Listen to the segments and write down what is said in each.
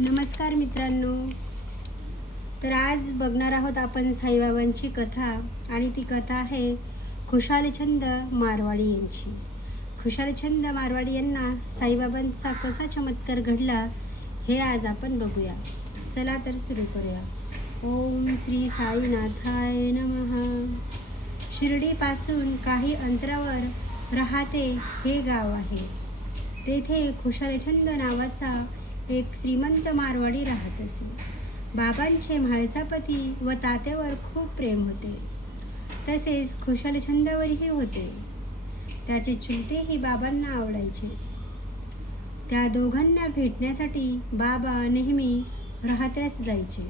नमस्कार मित्रांनो. तर आज बघणार आहोत आपण साईबाबांची कथा आणि ती कथा आहे खुशालचंद मारवाडी यांची. खुशालचंद मारवाडी यांना साईबाबांचा कसा चमत्कार घडला हे आज आपण बघूया. चला तर सुरू करूया. ओम श्री साईनाथाय नमः. शिर्डीपासून काही अंतरावर राहते हे गाव आहे. तेथे खुशालचंद नावाचा एक श्रीमंत मारवाडी राहत असे. बाबांचे म्हाळसापती व तात्यावर खूप प्रेम होते. तसेच खुशालचंदावरही होते. त्याचे चुलतेही बाबांना आवडायचे. त्या दोघांना भेटण्यासाठी बाबा नेहमी राहत्यास जायचे.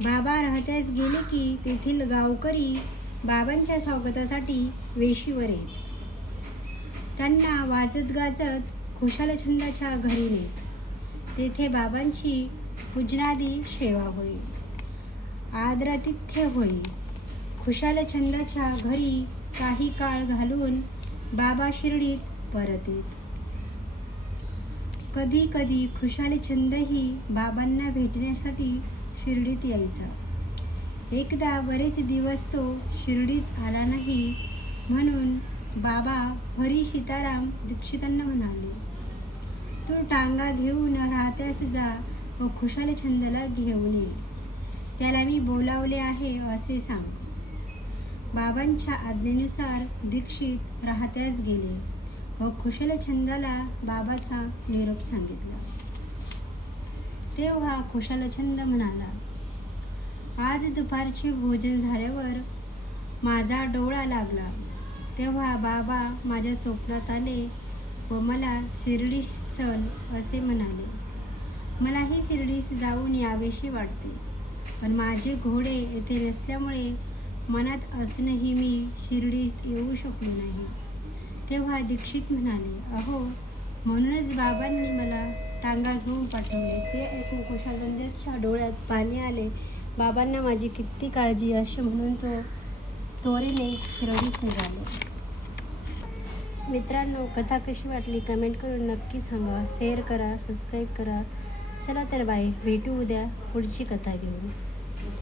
बाबा राहत्यास गेले की तेथील गावकरी बाबांच्या स्वागतासाठी वेशीवर येत. त्यांना वाजत गाजत खुशालचंदाच्या घरी नेत. तेथे बाबांची पूजनादी सेवा होई, आदरातिथ्य होई. खुशालचंदाच्या घरी काही काळ घालवून बाबा शिर्डीत परत येत. कधी कधी खुशालचंदही बाबांना भेटण्यासाठी शिर्डीत यायचा. एकदा बरेच दिवस तो शिर्डीत आला नाही म्हणून बाबा हरी सीताराम दीक्षितांना म्हणाले, तू टांगा घेऊन राहत्यास जा व खुशालचंदाला घेऊन ये. त्याला मी बोलावले आहे असे सांग. बाबांच्या आज्ञेनुसार दीक्षित राहत्यास गेले व खुशालचंदाला बाबाचा निरोप सांगितला. तेव्हा खुशालचंद म्हणाला, आज दुपारचे भोजन झाल्यावर माझा डोळा लागला. तेव्हा बाबा माझ्या स्वप्नात आले व मला शिर्डीस चल असे म्हणाले. मलाही शिर्डीस जाऊन यावेशी वाटते, पण माझे घोडे येथे नसल्यामुळे मनात असूनही मी शिर्डीत येऊ शकलो नाही. तेव्हा दीक्षित म्हणाले, अहो, म्हणूनच बाबांनी मला टांगा घेऊन पाठवले. ते ऐकून खुशालचंदाच्या डोळ्यात पाणी आले. बाबांना माझी किती काळजी असे म्हणून तो त्वरेने शिर्डीस निघाले. मित्रांनो, कथा कशी वाटली कमेंट करून नक्की सांगा. शेअर करा, सबस्क्राईब करा. चला तर बाय, भेटू उद्या पुढची कथा घेऊन.